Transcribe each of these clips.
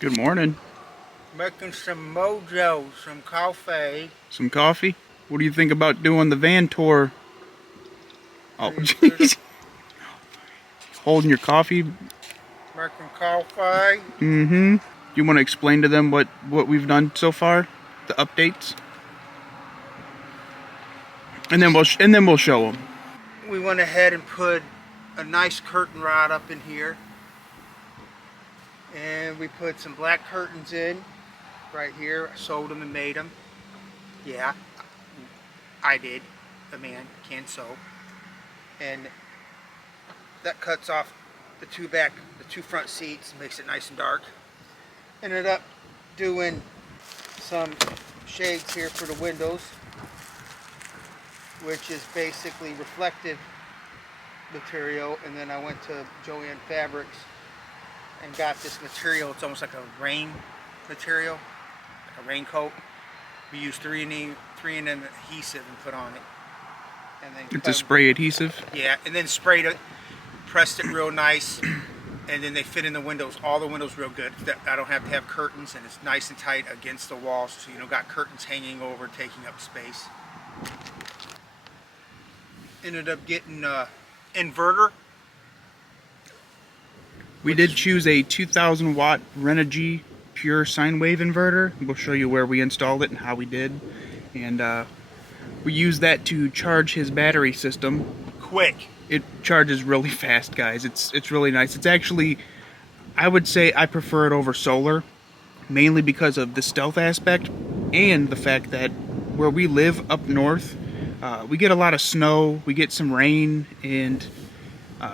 Good morning. Making some mojo, some coffee. Some coffee? What do you think about doing the van tour? Oh, jeez. Holding your coffee? Making coffee. Mm-hmm. Do you want to explain to them what we've done so far? The updates? And then we'll show them. We went ahead and put a nice curtain rod up in here. And we put some black curtains in right here. I sewed them and made them. Yeah, I did. The man can sew. And that cuts off the two front seats, makes it nice and dark. Ended up doing some shades here for the windows, which is basically reflective material. And then I went to Joanne Fabrics and got this material. It's almost like a rain material, like a raincoat. We used 3 in adhesive and put on it. And then It's a spray adhesive? Yeah, and then sprayed it, pressed it real nice, and then they fit in the windows, all the windows real good. I don't have to have curtains, and it's nice and tight against the walls, so you don't got curtains hanging over, taking up space. Ended up getting inverter. We did choose a 2000 watt Renogy pure sine wave inverter. We'll show you where we installed it and how we did. And we used that to charge his battery system. Quick. It charges really fast, guys. It's really nice. It's actually, I would say I prefer it over solar, mainly because of the stealth aspect and the fact that where we live up north, we get a lot of snow, we get some rain, and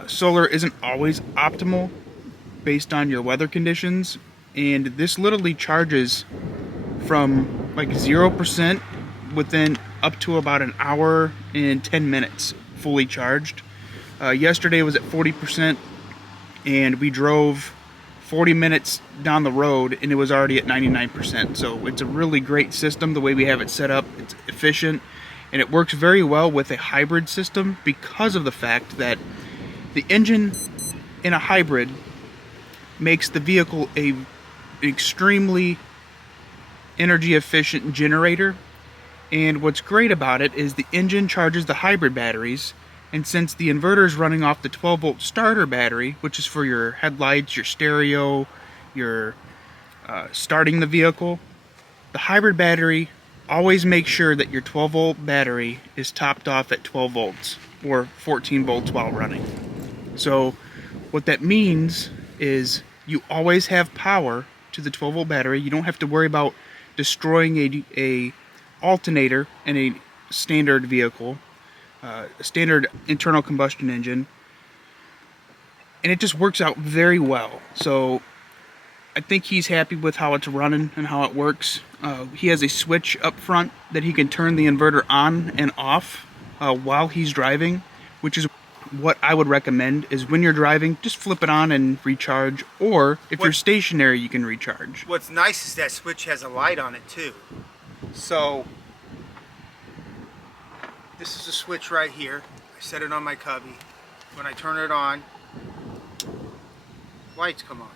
solar isn't always optimal based on your weather conditions. And this literally charges from like 0% within up to about an hour and 10 minutes fully charged. Yesterday was at 40%, and we drove 40 minutes down the road and it was already at 99%. So it's a really great system the way we have it set up. It's efficient, and it works very well with a hybrid system because of the fact that the engine in a hybrid makes the vehicle an extremely energy efficient generator. And what's great about it is the engine charges the hybrid batteries, and since the inverter is running off the 12 volt starter battery, which is for your headlights, your stereo, your starting the vehicle, the hybrid battery always makes sure that your 12 volt battery is topped off at 12 volts or 14 volts while running. So what that means is you always have power to the 12 volt battery. You don't have to worry about destroying a alternator in a standard vehicle, a standard internal combustion engine, and it just works out very well. So I think he's happy with how it's running and how it works. He has a switch up front that he can turn the inverter on and off while he's driving, which is what I would recommend. Is when you're driving, just flip it on and recharge, or if you're stationary, you can recharge. What's nice is that switch has a light on it too. So this is a switch right here. I set it on my cubby. When I turn it on, lights come on.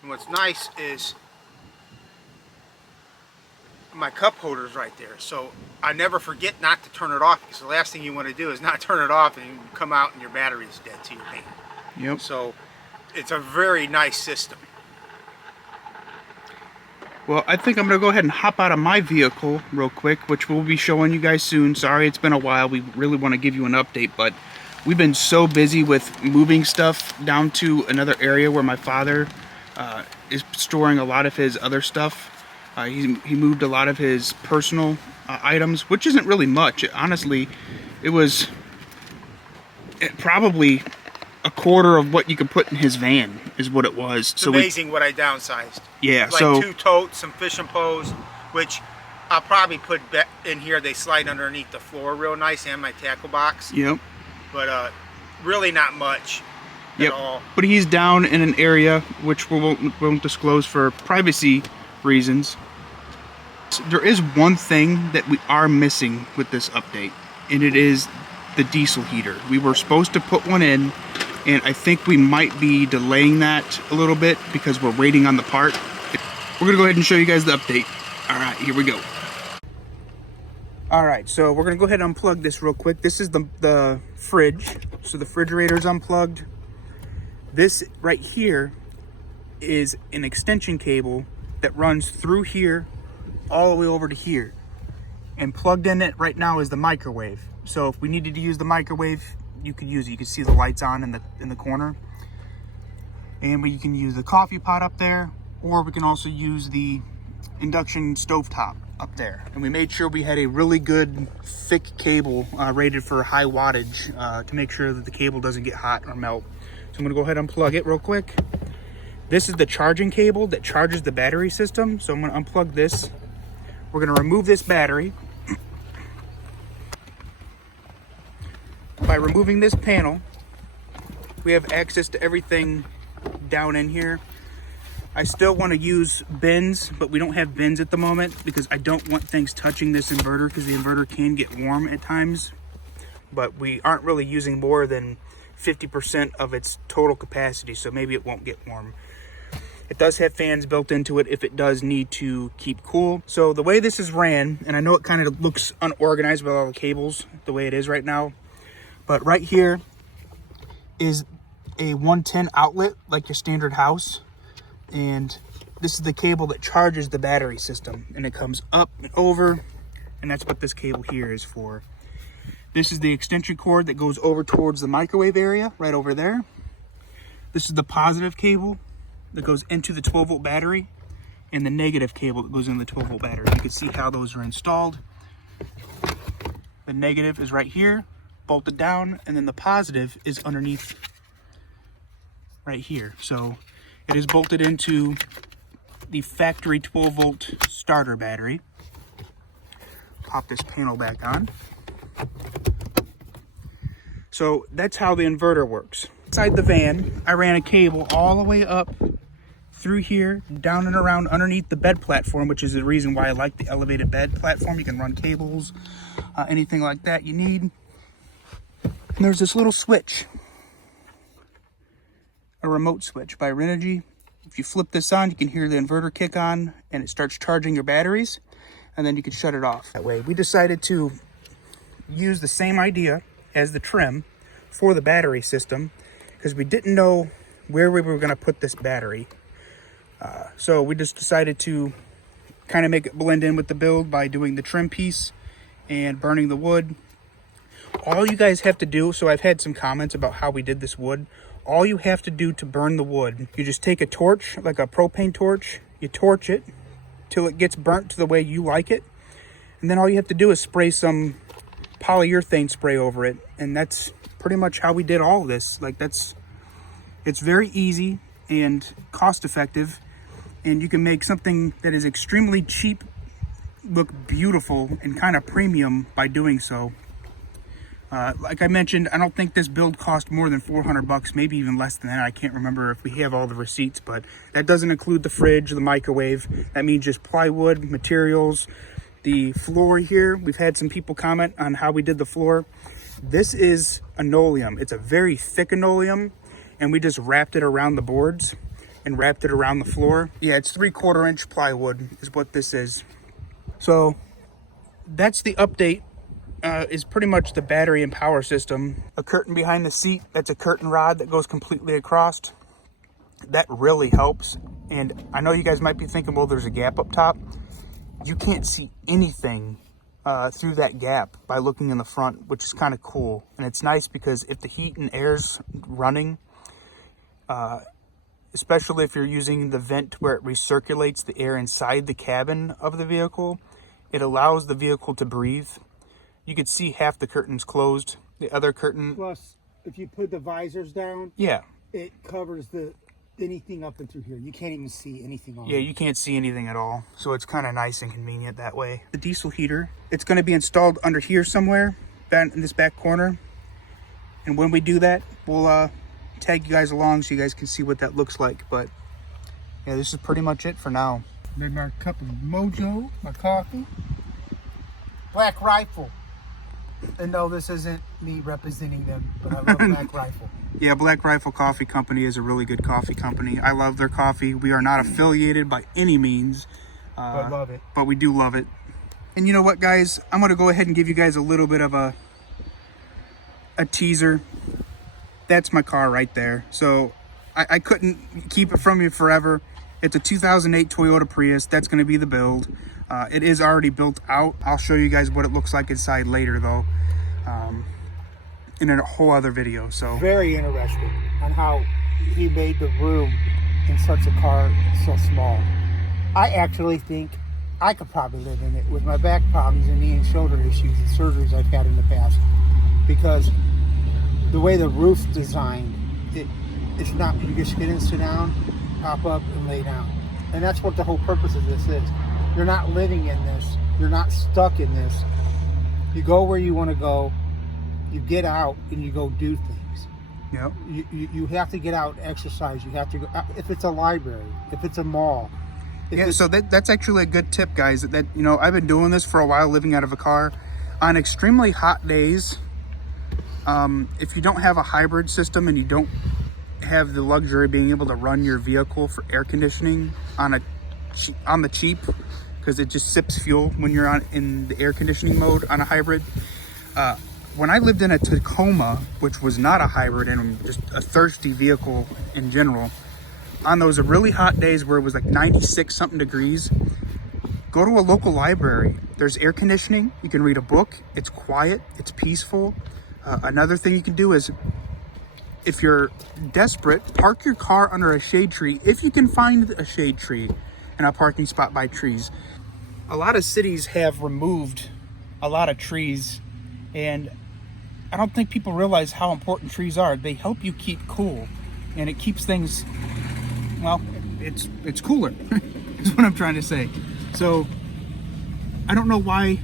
And what's nice is my cup holder's right there, so I never forget not to turn it off, because the last thing you want to do is not turn it off and you come out and your battery is dead to your hand. Yep. So it's a very nice system. Well, I think I'm going to go ahead and hop out of my vehicle real quick, which we'll be showing you guys soon. Sorry, it's been a while. We really want to give you an update, but we've been so busy with moving stuff down to another area where my father is storing a lot of his other stuff. He moved a lot of his personal items, which isn't really much. Honestly, it was probably a quarter of what you could put in his van is what it was. It's amazing what I downsized. Yeah, like so 2 totes, some fishing poles, which I'll probably put in here. They slide underneath the floor real nice, and my tackle box. Yep. But really not much at all. But he's down in an area which we won't disclose for privacy reasons. There is one thing that we are missing with this update, and it is the diesel heater. We were supposed to put one in and I think we might be delaying that a little bit because we're waiting on the part. We're gonna go ahead and show you guys the update. All right, here we go. All right, so we're gonna go ahead and unplug this real quick. This is the fridge. So the refrigerator's unplugged. This right here is an extension cable that runs through here all the way over to here. And plugged in it right now is the microwave. So if we needed to use the microwave, you could use it. You can see the lights on in the corner. And you can use the coffee pot up there, or we can also use the induction stovetop up there. And we made sure we had a really good thick cable rated for high wattage to make sure that the cable doesn't get hot or melt. So I'm gonna go ahead and unplug it real quick. This is the charging cable that charges the battery system. So I'm gonna unplug this. We're gonna remove this battery. By removing this panel, we have access to everything down in here. I still want to use bins, but we don't have bins at the moment because I don't want things touching this inverter because the inverter can get warm at times. But we aren't really using more than 50% of its total capacity, so maybe it won't get warm. It does have fans built into it if it does need to keep cool. So the way this is ran, and I know it kind of looks unorganized with all the cables the way it is right now, but right here is a 110 outlet like your standard house. And this is the cable that charges the battery system, and it comes up and over, and that's what this cable here is for. This is the extension cord that goes over towards the microwave area right over there. This is the positive cable that goes into the 12-volt battery, and the negative cable that goes in the 12-volt battery. You can see how those are installed. The negative is right here, bolted down, and then the positive is underneath right here. So it is bolted into the factory 12-volt starter battery. Pop this panel back on. So that's how the inverter works. Inside the van, I ran a cable all the way up through here, down and around underneath the bed platform, which is the reason why I like the elevated bed platform. You can run cables, anything like that you need. And there's this little switch, a remote switch by Renogy. If you flip this on, you can hear the inverter kick on and it starts charging your batteries, and then you can shut it off that way. We decided to use the same idea as the trim for the battery system because we didn't know where we were going to put this battery. So we just decided to kind of make it blend in with the build by doing the trim piece and burning the wood. All you guys have to do, so I've had some comments about how we did this wood. All you have to do to burn the wood, you just take a torch, like a propane torch, you torch it till it gets burnt to the way you like it. And then all you have to do is spray some polyurethane spray over it. And that's pretty much how we did all of this. Like it's very easy and cost effective. And you can make something that is extremely cheap look beautiful and kind of premium by doing so. Like I mentioned, I don't think this build cost more than $400, maybe even less than that. I can't remember if we have all the receipts, but that doesn't include the fridge, the microwave. That means just plywood, materials, the floor here. We've had some people comment on how we did the floor. This is linoleum. It's a very thick linoleum, and we just wrapped it around the boards and wrapped it around the floor. Yeah, it's 3/4 inch plywood is what this is. So that's the update. Is pretty much the battery and power system. A curtain behind the seat, that's a curtain rod that goes completely across. That really helps. And I know you guys might be thinking, well, there's a gap up top. You can't see anything through that gap by looking in the front, which is kind of cool. And it's nice because if the heat and air's running, especially if you're using the vent where it recirculates the air inside the cabin of the vehicle, it allows the vehicle to breathe. You could see half the curtains closed. The other curtain... Plus, if you put the visors down, yeah, it covers anything up and through here. You can't even see anything on yeah, it. you can't see anything at all. So it's kind of nice and convenient that way. The diesel heater, it's going to be installed under here somewhere, in this back corner. And when we do that, we'll tag you guys along so you guys can see what that looks like. But yeah, this is pretty much it for now. Then my cup of mojo, my coffee. Black Rifle. And no, this isn't me representing them, but I love Black Rifle. Yeah, Black Rifle Coffee Company is a really good coffee company. I love their coffee. We are not affiliated by any means. But love it. But we do love it. And you know what, guys? I'm going to go ahead and give you guys a little bit of a teaser. That's my car right there. So I couldn't keep it from you forever. It's a 2008 Toyota Prius. That's going to be the build. It is already built out. I'll show you guys what it looks like inside later, though, in a whole other video. So Very interesting on how he made the room in such a car so small. I actually think I could probably live in it with my back problems and knee and shoulder issues and surgeries I've had in the past, because the way the roof's designed, it's not, you just get in, sit down, pop up, and lay down. And that's what the whole purpose of this is. You're not living in this. You're not stuck in this. You go where you want to go. You get out and you go do things. yep. You have to get out and exercise. You have to go, if it's a library, if it's a mall. Yeah, so that's actually a good tip, guys. That you know, I've been doing this for a while, living out of a car. On extremely hot days, if you don't have a hybrid system and you don't have the luxury of being able to run your vehicle for air conditioning on the cheap, because it just sips fuel when you're in the air conditioning mode on a hybrid. When I lived in a Tacoma, which was not a hybrid and just a thirsty vehicle in general, on those really hot days where it was like 96 something degrees, go to a local library. There's air conditioning. You can read a book. It's quiet. It's peaceful. Another thing you can do is, if you're desperate, park your car under a shade tree if you can find a shade tree and a parking spot by trees. A lot of cities have removed a lot of trees, and I don't think people realize how important trees are. They help you keep cool, and it keeps things, well, it's cooler. That's what I'm trying to say. So I don't know why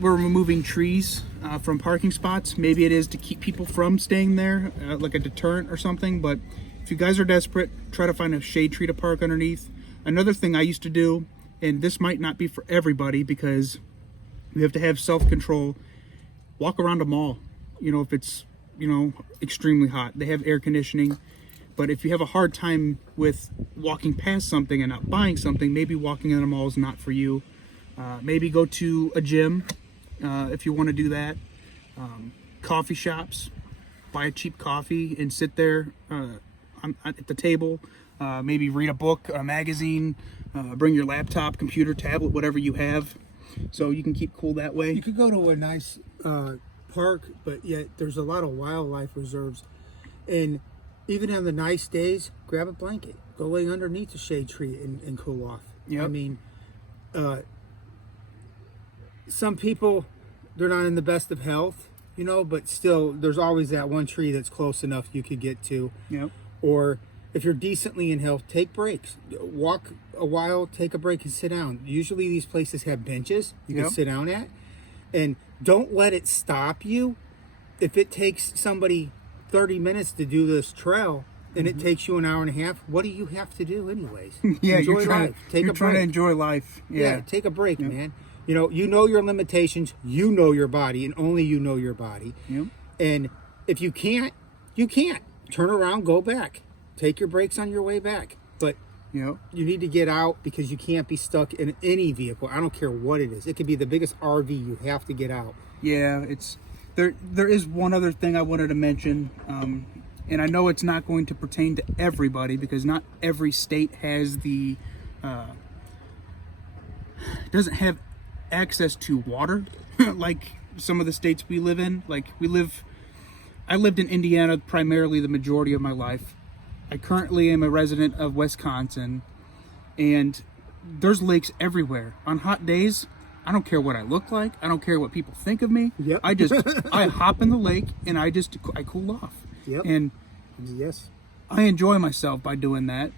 we're removing trees from parking spots. Maybe it is to keep people from staying there, like a deterrent or something. But if you guys are desperate, try to find a shade tree to park underneath. Another thing I used to do, and this might not be for everybody because you have to have self-control, walk around a mall. You know, if it's, you know, extremely hot, they have air conditioning. But if you have a hard time with walking past something and not buying something, maybe walking in a mall is not for you. Maybe go to a gym if you want to do that. Coffee shops, buy a cheap coffee and sit there at the table. Maybe read a book, a magazine, bring your laptop, computer, tablet, whatever you have, so you can keep cool that way. You could go to a nice park, but yet there's a lot of wildlife reserves. And even on the nice days, grab a blanket, go lay underneath the shade tree and cool off. Yep. I mean, some people, they're not in the best of health, you know, but still there's always that one tree that's close enough you could get to. Yep. Or if you're decently in health, take breaks. Walk a while, take a break and sit down. Usually these places have benches you can sit down at. And don't let it stop you. If it takes somebody 30 minutes to do this trail and it takes you an hour and a half, what do you have to do anyways? Yeah, enjoy you're trying life. Take a trying to break. enjoy life. Yeah, take a break, man. You know your limitations, you know your body, and only you know your body. Yep. And if you can't, you can't. Turn around, go back. Take your breaks on your way back. But Yep. you need to get out because you can't be stuck in any vehicle. I don't care what it is. It could be the biggest RV. You have to get out. Yeah, it's there. There is one other thing I wanted to mention, and I know it's not going to pertain to everybody because not every state has doesn't have access to water like some of the states we live in. I lived in Indiana primarily the majority of my life. I currently am a resident of Wisconsin, and there's lakes everywhere. On hot days, I don't care what I look like. I don't care what people think of me. Yep. I hop in the lake and I cool off. Yep. And Yes. I enjoy myself by doing that.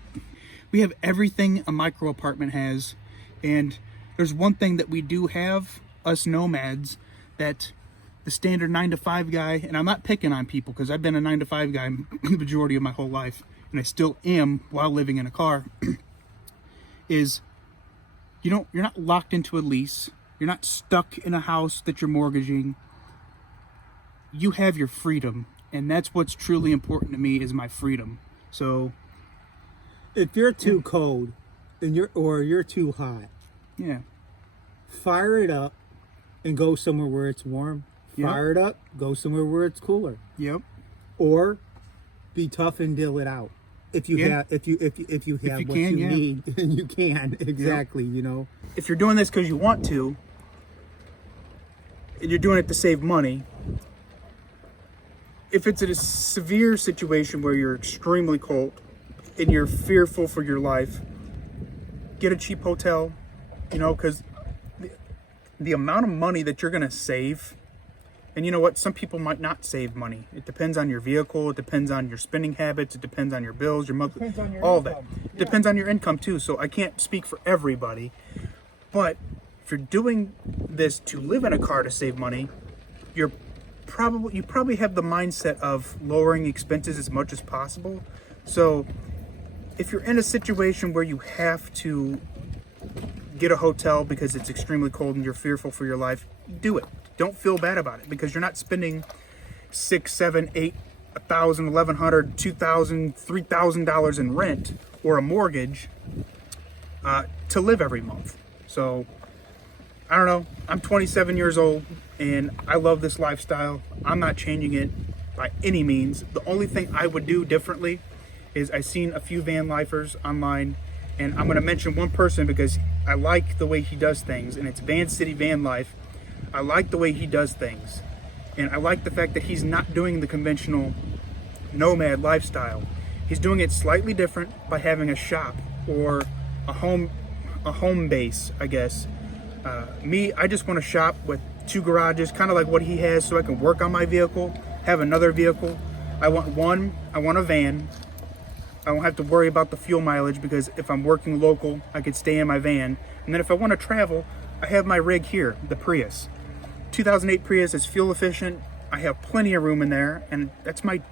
We have everything a micro apartment has, and there's one thing that we do have, us nomads, that the standard 9-to-5 guy, and I'm not picking on people because I've been a 9-to-5 guy the majority of my whole life, and I still am while living in a car, is you're not locked into a lease. You're not stuck in a house that you're mortgaging. you have your freedom, and that's what's truly important to me is my freedom. So if you're too cold and you're too hot, yeah, fire it up and go somewhere where it's warm. Fire it up, go somewhere where it's cooler. Yep. Or be tough and deal it out. If you have what you need, and you can, exactly, you know. If you're doing this because you want to, and you're doing it to save money, if it's in a severe situation where you're extremely cold and you're fearful for your life, get a cheap hotel, you know, because the amount of money that you're going to save, and you know what, some people might not save money. It depends on your vehicle, it depends on your spending habits, it depends on your bills, your monthly, all of that. It depends on your income too, so I can't speak for everybody. But if you're doing this to live in a car to save money, you probably have the mindset of lowering expenses as much as possible. So if you're in a situation where you have to get a hotel because it's extremely cold and you're fearful for your life, do it. Don't feel bad about it, because you're not spending $6, $7, $8, $1,000, $1,100, $2,000, $3,000 in rent or a mortgage to live every month. So I don't know. I'm 27 years old and I love this lifestyle. I'm not changing it by any means. The only thing I would do differently is I've seen a few van lifers online, and I'm going to mention one person because I like the way he does things, and it's Van City Van Life. I like the way he does things, and I like the fact that he's not doing the conventional nomad lifestyle. He's doing it slightly different by having a shop or a home base, I guess. Me, I just want to shop with 2 garages, kind of like what he has, so I can work on my vehicle, have another vehicle. I want a van. I don't have to worry about the fuel mileage, because if I'm working local, I could stay in my van. And then if I want to travel, I have my rig here, the Prius. 2008 Prius is fuel efficient. I have plenty of room in there, and that's my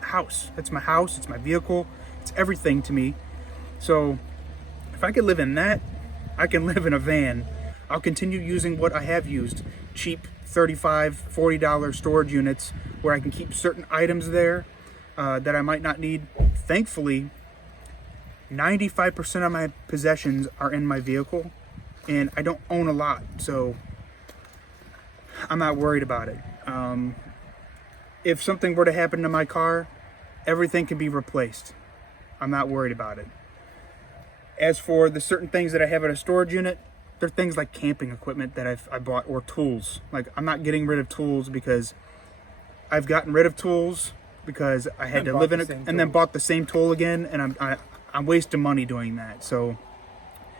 house. That's my house, it's my vehicle, it's everything to me. So if I could live in that, I can live in a van. I'll continue using what I have used, cheap $35, $40 storage units where I can keep certain items there that I might not need. Thankfully, 95% of my possessions are in my vehicle, and I don't own a lot, so I'm not worried about it. If something were to happen to my car, everything can be replaced. I'm not worried about it. As for the certain things that I have in a storage unit, they're things like camping equipment that I bought, or tools. Like, I'm not getting rid of tools, because I've gotten rid of tools because I had to live in it and then bought the same tool again, and I'm wasting money doing that. So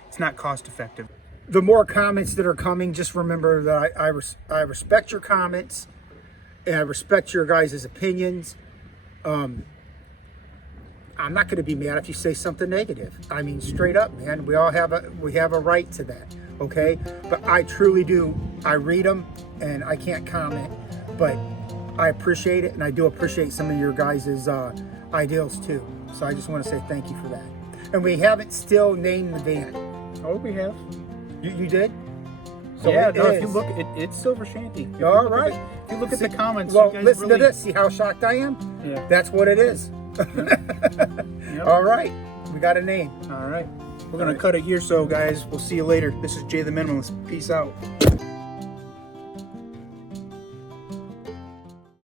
it's not cost effective. The more comments that are coming, just remember that I respect your comments, and I respect your guys' opinions. I'm not going to be mad if you say something negative. I mean, straight up, man. We have a right to that, okay? But I truly do. I read them, and I can't comment, but I appreciate it, and I do appreciate some of your guys' ideals too. So I just want to say thank you for that. And we haven't still named the van. Oh, we have. You did? So yeah, no, if you look, it's Silver Shanty. All right. If you look at the comments, well, you guys listen really... to this. See how shocked I am? Yeah. That's what it is. Yep. All right. We got a name. All right. We're going to cut it here, so guys, we'll see you later. This is Jay the Minimalist. Peace out.